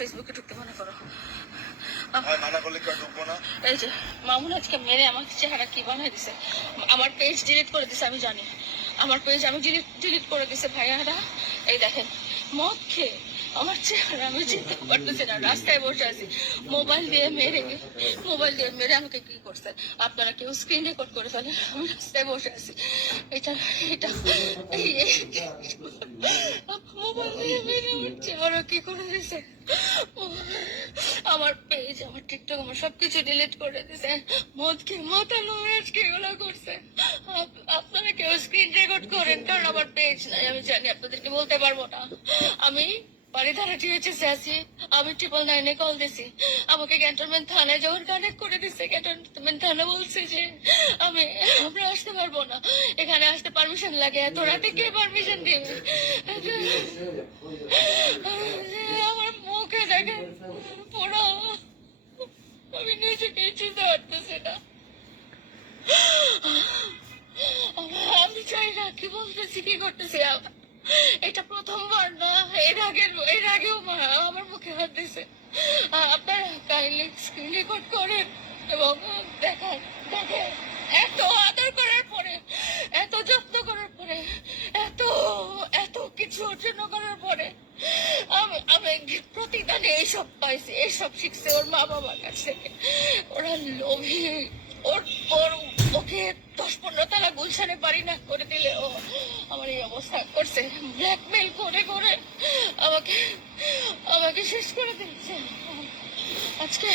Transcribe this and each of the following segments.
ফেসবুকে ঢুকতে মনে করো। মানা করলে কেউ ঢুকবো না। এই যে মামুন আজকে মেরে আমার চেহারা কি বানাই দিছে, আমার পেজ ডিলিট করে দিছে। আমি জানি আমার পেজ আমি ডিলিট করে দিছে ভাইয়ারা। এই দেখেন মদ খেয়ে আমার চেহারা আমি চিন্তা করতেছি না, রাস্তায় বসে আছি, মোবাইল দিয়ে মেরে আমাকে কি করছে আপনারা কেউ স্ক্রিন রেকর্ড করে ফেলে। আমি রাস্তায় বসে আছি, এটা এটা মোবাইল দিয়ে মেরে আমার চেহারা কি করে দিছে। আমার পেজ, আমার টিকটক, আমার সবকিছু ডিলিট করে দিছে। মদ খেয়ে মাথা লোয়ে আজকে এগুলো করছে। আপনারা কেউ স্ক্রিন রেকর্ড করেন, কারণ আমার পেজ নাই। আমি জানি আপনাদেরকে বলতে পারবো না। আমি বাড়িধারা টিএচএসে আছি, আমি 999 কল দিছি, আমাকে ক্যান্টনমেন্ট থানায় যখন কানেক্ট করে দিচ্ছে, ক্যান্টনমেন্ট থানা বলছে যে আমরা আসতে পারবো না, এখানে আসতে পারমিশন লাগে। এত রাতে কে পারমিশন দিবে? আমার মুখে দেখে পুরো আমি নিজেকে চিনতে পারতেছি না। আমি চাই না কি বলতেছি, কি করতেছি। এটা প্রথমবার না, এর আগেও আমার মুখে হাত দিছে। আপনারা কাইন্ডলি স্ক্রিন রেকর্ড করেন এবং দেখেন এত আদর করার পরে, এত যত্ন করার পরে, এত এত কিছু অর্জন করার পরে আমি প্রতিদানে এইসব পাইছি, এইসব শিখছে ওর মা বাবার কাছ থেকে। ওরা লোভী, ওকে 10-15 তালা গুলশানে বাড়ি না করে দিলে ও আমার এই অবস্থা করছে। ব্ল্যাকমেল করে করে আমাকে শেষ করে দিচ্ছে। আজকে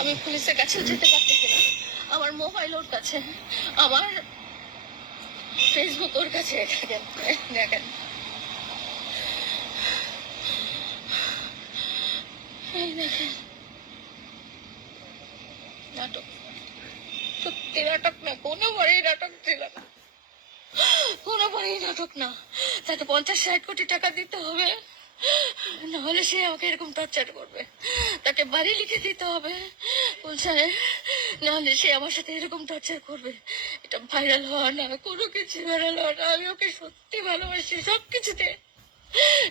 আমি পুলিশের কাছে যেতে পারতেছি না, আমার মোবাইল ওর কাছে, আমার ফেসবুক ওর কাছে। দেখেন নাটক, সত্যি নাটক না, কোনোবারই নাটক ছিল না, কোনোবারই নাটক না। তাকে 50-60 কোটি টাকা দিতে হবে, নাহলে সে আমাকে এরকম টর্চার করবে। তাকে বাড়ি লিখে দিতে হবে গুলশানে, নাহলে সে আমার সাথে এরকম টর্চার করবে। এটা ভাইরাল হওয়া না, কোনো কিছু ভাইরাল হওয়া না। আমি ওকে সত্যি ভালোবাসি, সবকিছুতে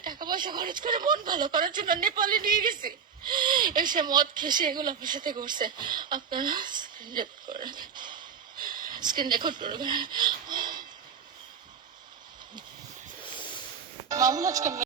টাকা পয়সা খরচ করে মন ভালো করার জন্য নেপালে নিয়ে গেছি, এসে মদ খেসে এগুলো আমার সাথে করছে। আপনারা স্ক্রিন রেকর্ড করবেন। মামুন আজকে